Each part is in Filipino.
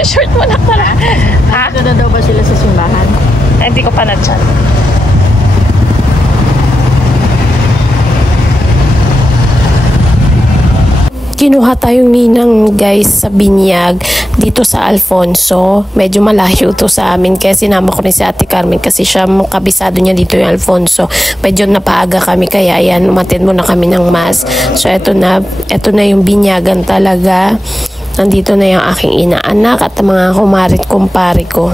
Short mo na pala. Ha? Nandun daw ba sila sa simbahan? Hindi ko pa na-chat. Kinuha tayong ninang guys sa binyag dito sa Alfonso. Medyo malayo to sa amin kaya sinama ko rin si Ate Carmen kasi siya kabisado niya dito yung Alfonso. Medyo napaaga kami kaya ayan, umattend muna kami ng mass. So eto na yung binyagan talaga. Nandito na yung aking inaanak at mga kumarit kumpari ko.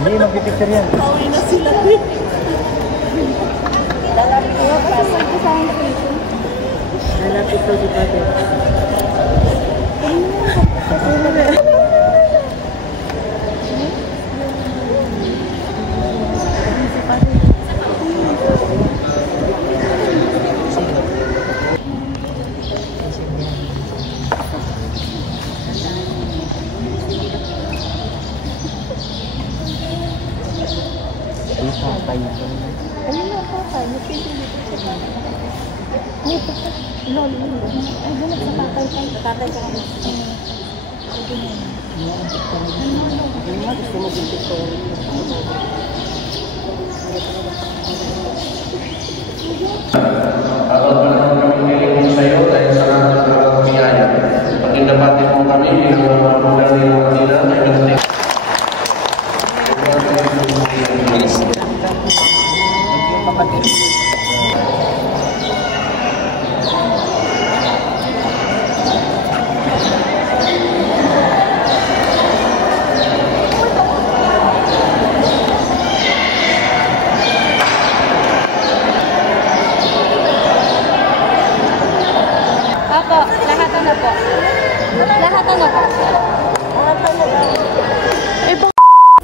Hindi, mag-picture yan. Pauwi na sila. Lalapit ko sa akin. Lalapit ko di ba din? Ayun na po tayo, napinto dito sa lolo. Ay, doon sa tatay tayo. Tatay ka kami. Gusto mo dito ito. Araw pa naman kami ngayon sa iyo dahil sa lahat ng mga biyaya. Paging dapatin mo kami, yung mga magaling ng kanila, ay magandang.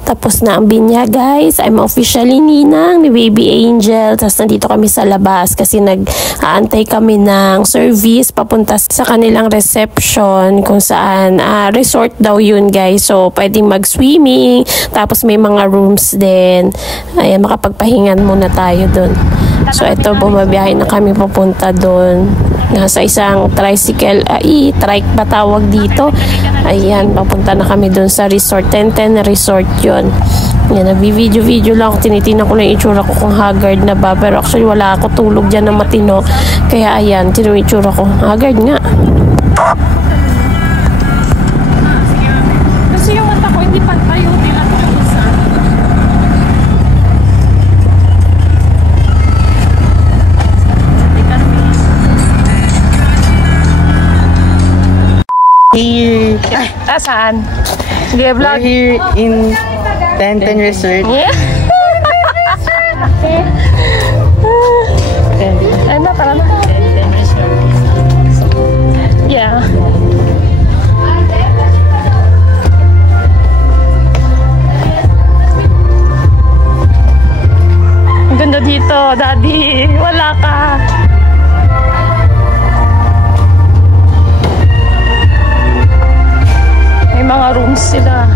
Tapos na ang binyag guys. I'm officially ninang ni Baby Angel. Tapos nandito kami sa labas kasi nag-aantay kami ng service papunta sa kanilang reception kung saan resort daw yun guys. So pwedeng mag-swimming. Tapos may mga rooms din. Ayan, makapagpahingan muna tayo dun. So ito, bumabiyahe na kami papunta dun. Nasa isang tricycle, trike ba tawag dito? Ayan, papunta na kami dun sa resort. 1010 resort yun. Yan, nag-video lang ako. Tinitingnan ko lang yung itsura ko kung haggard na ba. Pero actually wala ako tulog dyan na matino. Kaya ayan, tinong itsura ko. Haggard nga. Kasi yung mata ko hindi pantayo. Here. Saan? Sige, We're vlog. here in Tenten Resort. Yeah. Ano, tara na. Yeah. Ang ganda dito, Daddy. Wala ka. May mga rooms sila.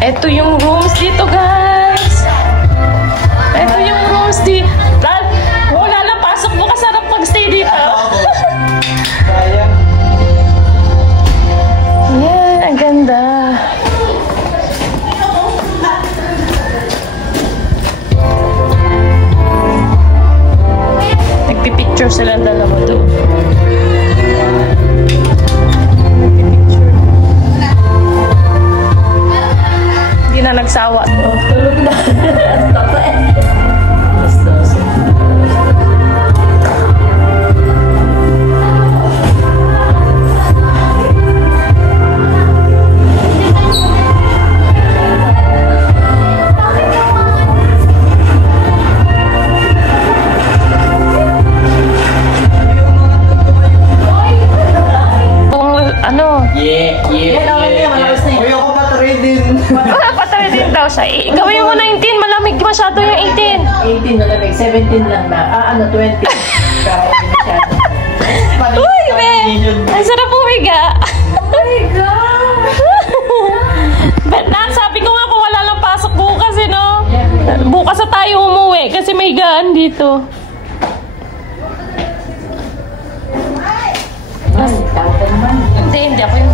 Ito yung rooms dito, guys. Ito yung rooms dito. Wala na, pasok mo. Kasarap mag-stay dito. Yan, ang ganda. Nagpipicture sila dalawa doon. Hindi na nagsawa to. Tulog na. Gawin mo 19, malamig masyado yung 18. 18 malamig, 17 lang na. 20. Uy, Ben! Ang sarap umiga. Oh my God! Bet na, sabi ko nga kung wala lang pasok bukas, no? Bukas na tayo umuwi kasi may gaan dito. Hindi ako yun.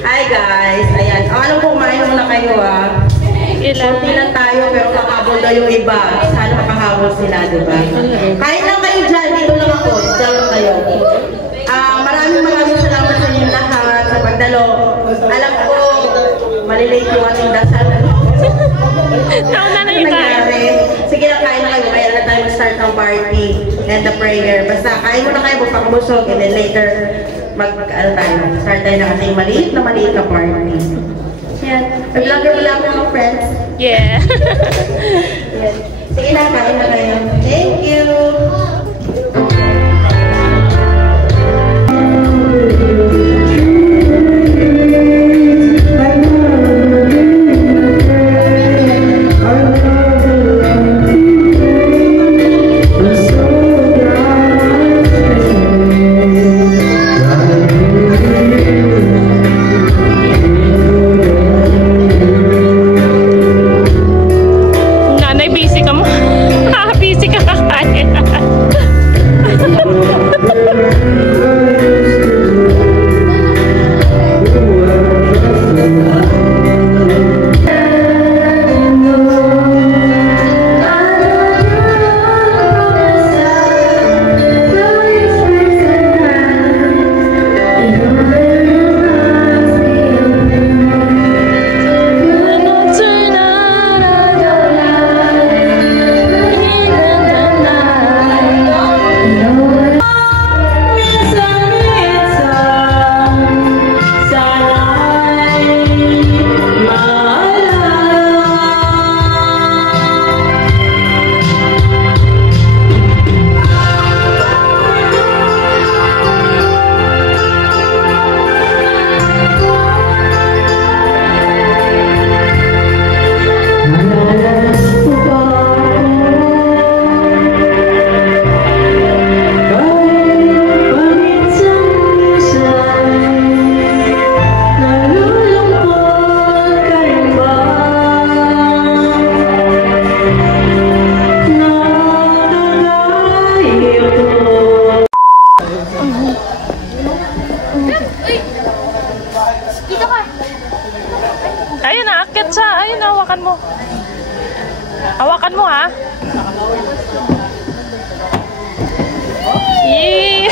Hi guys, ayan. Ano po, kumain muna kayo Kunti lang tayo pero makahabol daw yung iba. Sana makahabol sila, diba? Kain lang kayo dyan, dito lang ako. Dyan lang kayo. Maraming salamat sa inyo lahat sa pagdalo. Alam ko, malilate yung ating dasal. Nauna na yung nangyari. Sige lang, kain na kayo. Kaya na tayo start ng party and the prayer. Basta kain muna kayo, magpakabusog, and then later, start tayo ng ating maliit na party. Yan. Nag-vlogger mo lang mga friends. Yeah. Yan. Sige na, kain na kayo. Thank you! Busy ka kakain. siya. Ayun, hawakan mo. Hawakan mo, ha? Yee!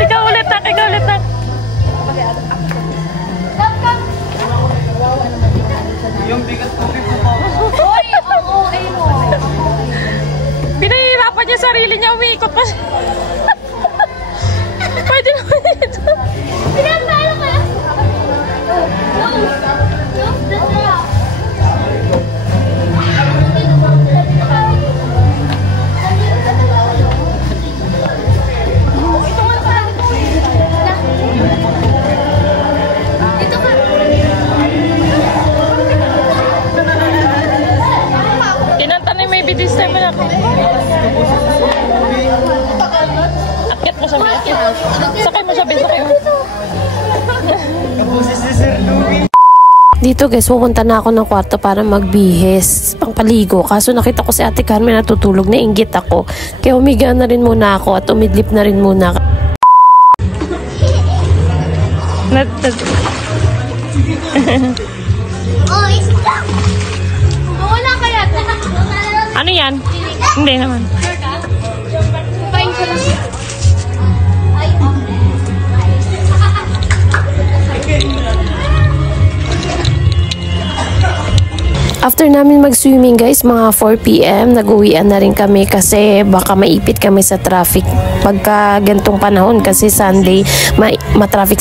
Ikaw ulit na, ikaw ulit na. Yung bigat ko po. Uy, ako, ay mo. Pinahihirapan niya sarili niya, umiikot pa siya. Pwede naman dito. Pinapalo ka? No. No, that's not. Kinanta na yung maybe this time na ako. Akit mo siya, akit. Sakay mo siya, sakay mo. Kabusis ni Sir Louie. Dito guys, pupunta na ako ng kwarto para magbihis, pangpaligo. Kaso nakita ko si Ate Carmen natutulog, nainggit ako. Kaya humiga na rin muna ako at umidlip na rin muna. Oh, stop! Wala kaya. Ano yan? Hindi naman. Fine ko lang. Ay, After namin mag-swimming guys, mga 4 PM, nag-uwian na rin kami kasi baka maipit kami sa traffic. Pagka gantong panahon kasi Sunday, ma-traffic.